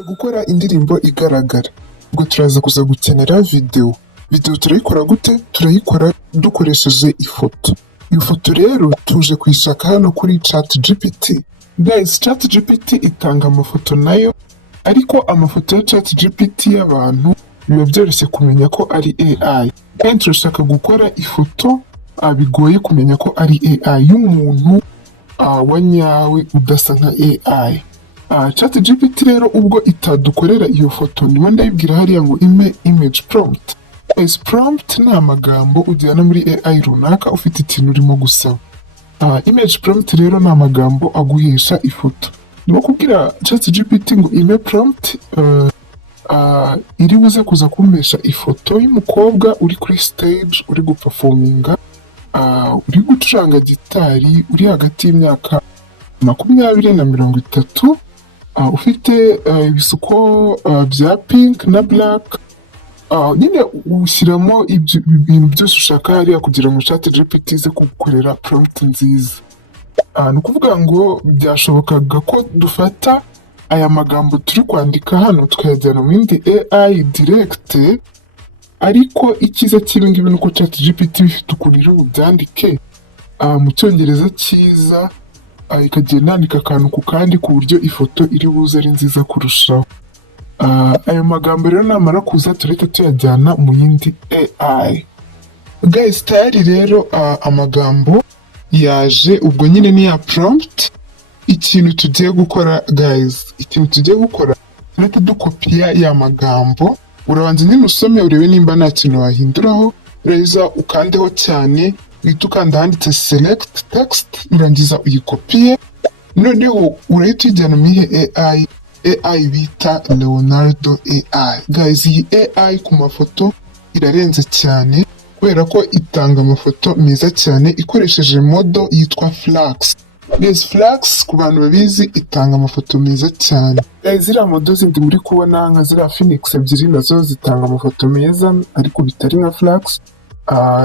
gukora indirimbo igaragara. Ubwo turaza kuza gukenera video turayikora gute? Turayikora dukoresheje ifoto. Iyo foto rero tuje kuyishaka hano kuri ChatGPT. Guys, ChatGPT itanga amafoto nayo, ariko amafoto ya ChatGPT y'abantu biba byoroshye kumenya ko ari AI. Kandi turashaka gukora ifoto bigoye kumenya ko ari AI y'umuntu wa nyawe udasa nka AI. ChatGPT rero ubwo itadukorera iyo foto, niba ndayibwira hariya ngo image prompt. Prompt ni amagambo ujyana muri AI runaka ufite ikintu urimo gusaba. Image prompt rero ni amagambo aguhesha ifoto. Niba kubwira ChatGPT ngo ime prompt iri buze kuza kumpesha ifoto y'umukobwa uri kuri stage, uri guperforminga, uri gucuranga gitari, uri hagati y'imyaka 20 na 30, ufite ibisuko bya pink na black. Nyine ushyiramo ibintu byose ushaka hariya kugira ngo ChatGPT ize kugukorera prompt nziza. Ni ukuvuga ngo byashobokaga ko dufata aya magambo turi kwandika hano tukayajyana mu yindi AI direct, ariko icyiza cy'ibi ngibi ni uko ChatGPT bifite ukuntu iri bubyandike mu cyongereza cyiza, ikagenda yandika akantu ku kandi ku buryo ifoto iri buze ari nziza kurushaho. Ayo magambo rero namara kuza turahita tuyajyana mu yindi AI. Guys, tayari rero amagambo yaje, ubwo nyine ni ya prompt. Ikintu tugiye gukora guys, turahita dukopiya ya magambo. Urabanza nyine usome urebe nimba nta kintu wahinduraho, ureza ukandeho cyane, uhita ukanda handitse select text, urangiza uyikopiye. Noneho urahita uyijyana mu ihe AI bita Leonardo AI. Guys, iyi AI ku mafoto irarenze cyane kubera ko itanga amafoto meza cyane ikoresheje modo yitwa Flux. Guys, Flux ku bantu babizi itanga amafoto meza cyane. Guys, ziriya modo zindi muri kubona nka ziriya Phoenix ebyiri nazo zitanga amafoto meza ariko bitari nka Flux.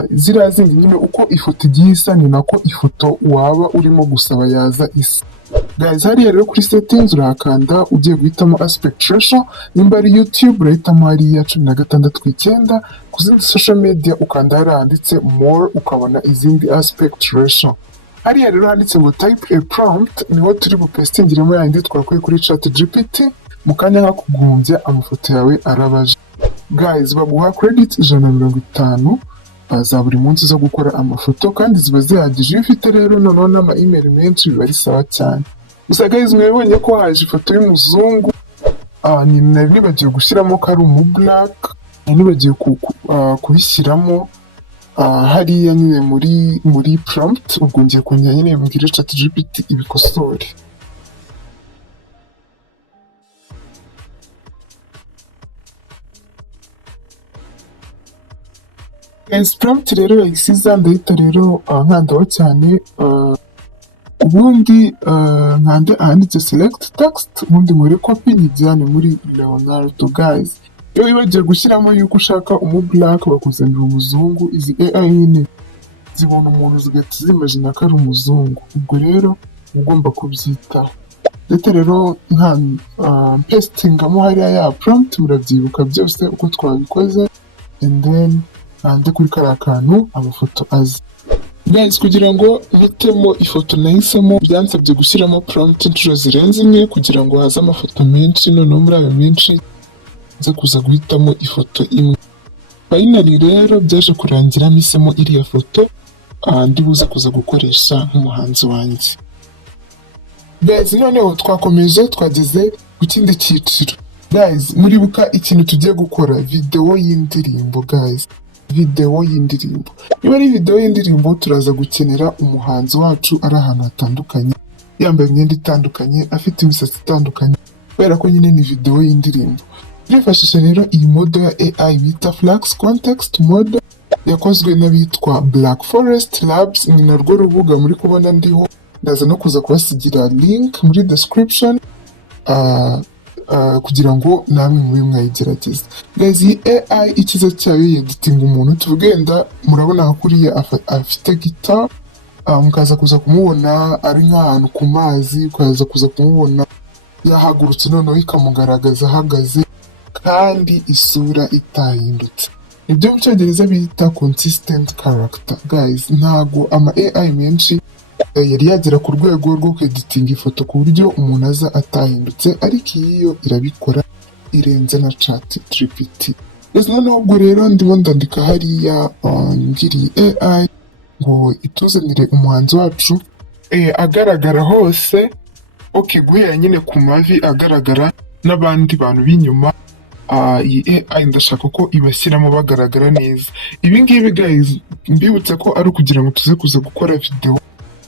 Ziriya zindi nyine uko ifoto igiye isa ni nako ifoto waba urimo gusaba yaza isa. Guys, hariya rero kuri settings urahakanda, ugiye guhitamo aspect ratio. Nimba ari YouTube urahitamo hariya 16:9. Ku zindi social media ukanda hariya handitse more, ukabona izindi aspect ratio. Hariya rero handitse ngo type a prompt, niho turi bupestingiremo yandi twakuye kuri ChatGPT. Mu kanya nkakugumbya amafoto yawe arabaje. Guys, baguha credit 150 za buri munsi zo gukora amafoto, kandi ziba zihagije. Iyo ufite rero noneho n'ama email menshi biba ari sawa cyane. Gusa guys, mwebonye ko haje ifoto y'umuzungu, nibagiwe gushyiramo ko ari umu black, nibagiwe kubishyiramo hariya nyine muri prompt. Ubwo ngiye kongera nyine mbwira ChatGPT ibikosore. Guys, prompt rero yayisiza, ndahita rero nkandaho cyane, ubundi nkande ahanditse select text, ubundi muri copy njyane muri Leonardo. Guys, iyo wibagiwe gushyiramo yuko ushaka umu black bakuzanira umuzungu, izi AI nyine zibona umuntu zigahita zimagina ko ari umuzungu. Ubwo rero ugomba kubyitaho. Ndetse rero pastingamo hariya ya prompt, murabyibuka byose uko twabikoze, and then ande kuri kariya kantu amafoto azi. Guys, kugira ngo mpitemo ifoto nahisemo byansabye gushyiramo prompt inshuro zirenze imwe kugira ngo haze amafoto menshi. Noneho muri ayo menshi nza kuza guhitamo ifoto imwe. Finally rero byaje kurangira mpisemo iriya foto ndi buze kuza gukoresha nk'umuhanzi wanjye. Guys, noneho twakomeje twageze ku kindi cyiciro. Guys, muribuka ikintu tugiye gukora video y'indirimbo. Guys, video y'indirimbo, niba ari video y'indirimbo turaza gukenera umuhanzi wacu ari ahantu hatandukanye, yambaye imyenda itandukanye, afite imisatsi itandukanye, kubera ko nyine ni video y'indirimbo. Turifashisha rero iyi modo ya AI bita Flux Context Model, yakozwe n'abitwa Black Forest Labs. Ni narwo rubuga muri kubona ndiho, ndaza no kuza kubasigira link muri description kugira ngo namwe mube mwayigerageza. Guys, iyi AI ikiza cyayo yeditinga umuntu, tuvugenda murabona kuriya afite guitar, mukaza kuza kumubona ari nk'ahantu ku mazi, ukaza kuza kumubona yahagurutse noneho ikamugaragaza ahagaze kandi isura itahindutse. Nibyo mu cyongereza bita consistent character. Guys, ntago ama AI menshi yari yagera ku rwego rwo kweditinga ifoto ku buryo umuntu aza atahindutse, ariko iyi yo irabikora irenze na ChatGPT. Noneho ubwo rero ndimo ndandika hariya ngiriye AI ngo ituzanire umuhanzi wacu agaragara hose, guhera nyine ku mavi agaragara n'abandi bantu b'inyuma. Iyi AI ndashaka ko ibashyiramo bagaragara neza. Ibi ngibi guys, mbibutse ko ari ukugira ngo tuze kuza gukora video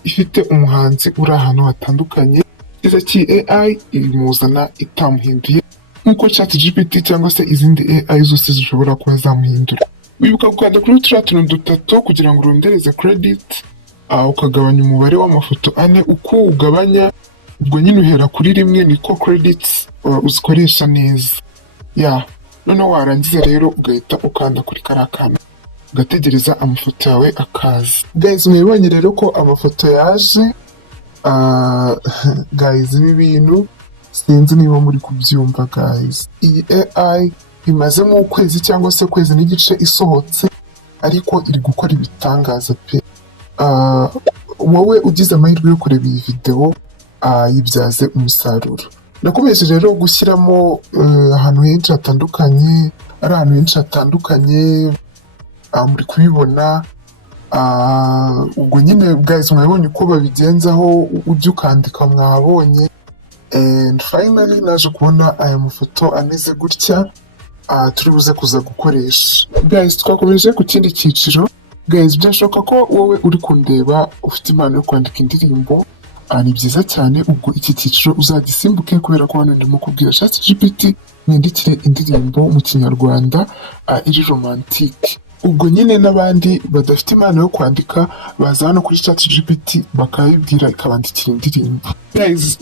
ifite umuhanzi uri ahantu hatandukanye. Iza AI imuzana itamuhinduye nk'uko ChatGPT cyangwa se izindi AI zose zishobora kuba zamuhindura. Wibuka gukanda kuri turiya tuntu dutatu kugira ngo urondereze credit, ukagabanya umubare w'amafoto 4. Uko ugabanya ubwo nyine uhera kuri 1 niko credits uzikoresha neza. Noneho warangiza rero ugahita ukanda kuri kariya kantu ugategereza amafoto yawe akaza. Guys, mwibonye rero ko amafoto yaje. Guys, ibi bintu sinzi niba muri kubyumva guys. Iyi AI imaze nk'ukwezi cyangwa se kwezi n'igice isohotse, ariko iri gukora ibitangaza pe. Wowe ugize amahirwe yo kureba iyi video, yibyaze umusaruro. Nakomeje rero gushyiramo ahantu henshi hatandukanye, muri kubibona. Ubwo nyine guys, mwabonye uko babigenzaho, ujya ukandika mwabonye. And finally naje kubona aya mafoto ameze gutya, turi buze kuza gukoresha. Guys, twakomeje ku kindi cyiciro. Guys, byashoboka ko wowe uri kundeba ufite impano yo kwandika indirimbo. Ni byiza cyane, ubwo iki cyiciro uzagisimbuke kubera ko hano ndimo kubwira ChatGPT nyandikire indirimbo mu Kinyarwanda iri romantique. Ubwo nyine n'abandi badafite impano yo kwandika baza hano kuri ChatGPT bakayibwira ikabandikira indirimbo. Guys,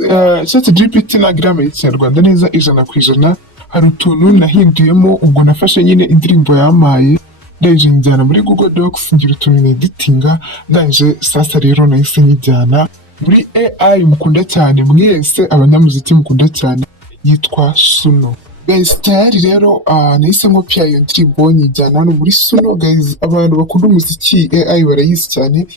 ChatGPT ntabwo iramenya Ikinyarwanda neza 100%. Hari utuntu nahinduyemo, ubwo nafashe nyine indirimbo yampaye ndaje njyana muri Google Docs ngira utuntu neditinga, ndaje sasa rero nahise nyijyana muri AI mukunda cyane mwese, abanyamuziki mukunda cyane, yitwa Suno. Guys, tayari rero nahise nkopia iyo ndirimbo nyijyana hano muri Suno. Guys, abantu bakunda umuziki AI barayizi cyane,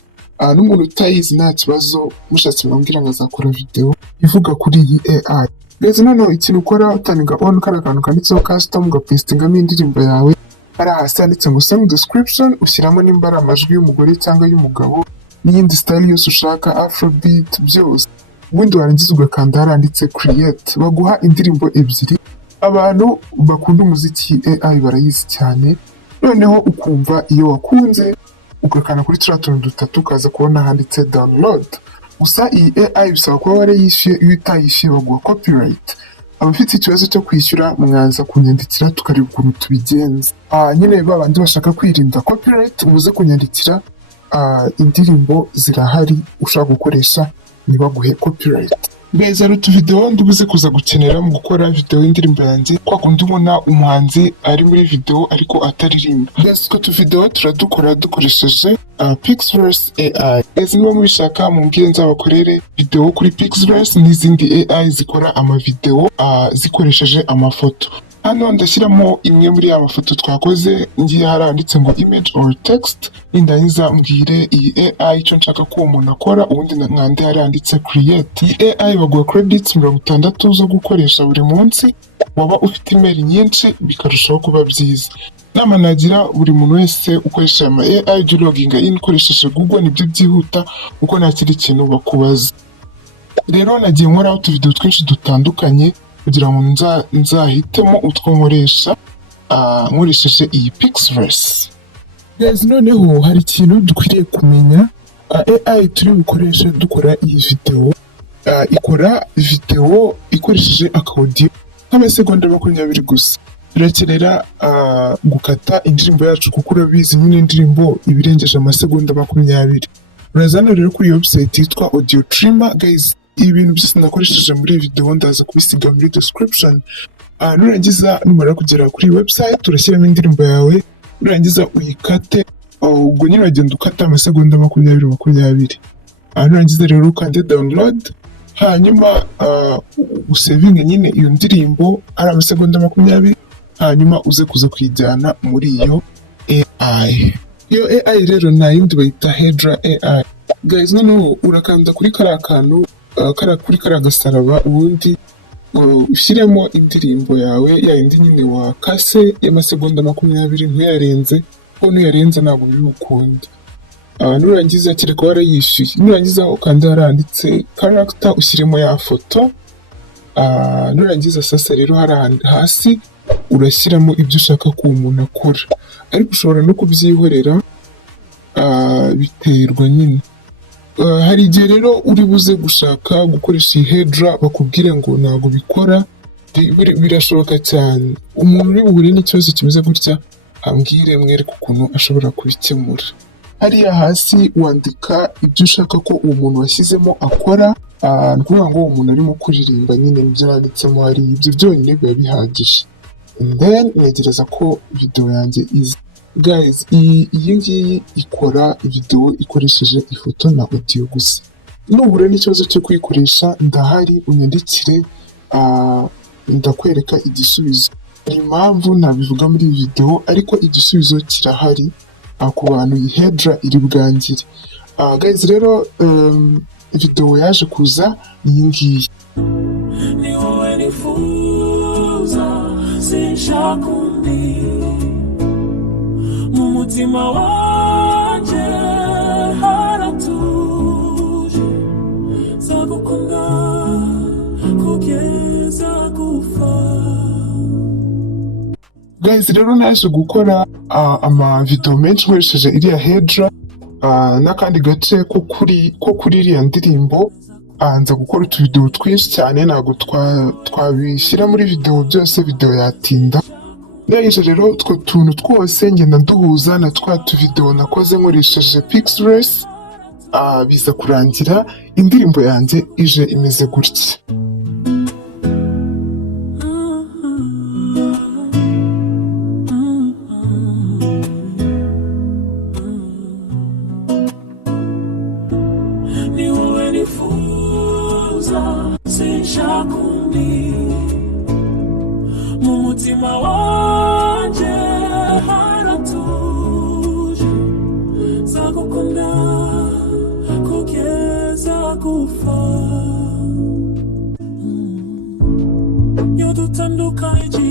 n'umuntu utayizi nta kibazo, mushatse mwambwira nkazakora video ivuga kuri iyi AI. Guys, noneho ikintu ukora utaninga on kariya kantu kanditseho custom, ugapestingamo indirimbo yawe. Hari hasi handitse ngo song description, ushyiramo nimba ari amajwi y'umugore cyangwa y'umugabo n'iyindi style yose ushaka, afrobeat byose. Ubundi warangiza ugakanda haranditse create, baguha indirimbo ebyiri. Abantu bakunda umuziki AI barayizi cyane. Noneho ukumva iyo wakunze ugakanda kuri turiya tuntu dutatu ukaza kubona handitse download. Gusa iyi AI bisaba kuba warayishyuye, iyo utayishyuye baguha copyright. Abafite ikibazo cyo kwishyura mwaza kunyandikira tukareba ukuntu tubigenza. Nyine babandi bashaka kwirinda copyright ubuze kunyandikira, indirimbo zirahari ushaka gukoresha ntibaguhe copyright. Guys, hari utuvideo ndibuze kuza gukenera mu gukora video y'indirimbo yanjye, kwa kundi ubona umuhanzi ari muri video ariko ataririmba. Guys, utwo tuvideo turadukora dukoresheje Pixverse AI. Guys, niba mubishaka mumbwire nzabakorere video kuri Pixverse n'izindi AI zikora amavideo zikoresheje amafoto. Hano ndashyiramo imwe muri ya mafoto twakoze, ngiye haranditse ngo image or text, nindangiza mbwire iyi AI icyo nshaka ko umuntu akora, ubundi nkande haranditse create. Iyi AI baguha credits 60 zo gukoresha buri munsi. Waba ufite email nyinshi bikarushaho kuba byiza. Nama nagira buri muntu wese ukoresha ama AI jya loginga in ukoresheje Google, nibyo byihuta uko nta kindi kintu bakubaza. Rero nagiye nkora utuvideo twinshi dutandukanye kugira ngo nzahitemo utwo nkoresha nkoresheje iyi Pixverse. Guys, noneho hari ikintu dukwiriye kumenya. AI turi bukoreshe dukora iyi video, ikora video ikoresheje audio nk'amasegonda 20 gusa. Turakenera gukata indirimbo yacu kuko urabizi nyine indirimbo ibirengeje amasegonda 20. Urazana rero kuri website yitwa Audio Trimmer. Guys, ibintu byose nakoresheje muri video ndaza kubisiga muri description. Nurangiza numara kugera kuri website urashyiramo indirimbo yawe, nurangiza uyikate, ubwo nyine uragenda ukata amasegonda 20. Nurangiza rero ukande download, hanyuma usevinge nyine iyo ndirimbo ari amasegonda 20, hanyuma uze kuza kuyijyana muri iyo AI. Iyo AI rero nta yindi bayita Hydra AI. Guys, noneho urakanda kuri kariya kantu, kuri kariya gasaraba, ubundi ushyiremo indirimbo yawe ya yindi nyine wakase y'amasegonda 20, ntuyarenze, kuko nuyarenza ntabwo biri bukunde. Nurangiza kereka warayishyuye, nurangiza ukanda haranditse character ushyiremo ya foto. Nurangiza sasa rero hasi urashyiramo ibyo ushaka ko umuntu akora, ariko ushobora no kubyihorera, biterwa nyine. Hari igihe rero uri buze gushaka gukoresha iyi Hydra bakubwire ngo ntabwo bikora, birashoboka cyane. Umuntu uri buhure n'ikibazo kimeze gutya ambwire, mwereke ukuntu ashobora kubikemura. Hariya hasi wandika ibyo ushaka ko uwo muntu washyizemo akora, ni ukuvuga ngo uwo muntu arimo kuririmba nyine nibyo wanditsemo, hari ibyo byonyine biba bihagije. And then negereza ko video yanjye izi. Guys, iyi ngiyi ikora video ikoresheje ifoto na audio gusa. Nuhura n'ikibazo cyo kuyikoresha, ndahari, unyandikire, ndakwereka igisubizo. Hari impamvu ntabivuga muri iyi video, ariko igisubizo kirahari ku bantu iyi Hydra iri bwangire. Guys, rero video yaje kuza iyi ngiyi. Ni wowe nifuza, sinshaka undi mu mutima wanjye, haratuje, nzagukunda kugeza gupfa. Guys, rero naje gukora amavideo menshi nkoresheje iriya Hydra, n'akandi gace ko kuri iriya ndirimbo. Nza gukora utuvideo twinshi cyane, ntabwo twabishyira muri video byose, video yatinda. Ndangije rero utwo tuntu twose ngenda duhuza na twa tuvideo nakoze nkoresheje Pixless, biza kurangira indirimbo yanjye ije imeze gutya. Umutima wanjye haratuje, nzagukunda kugeza gupfa. Iyo dutandukanye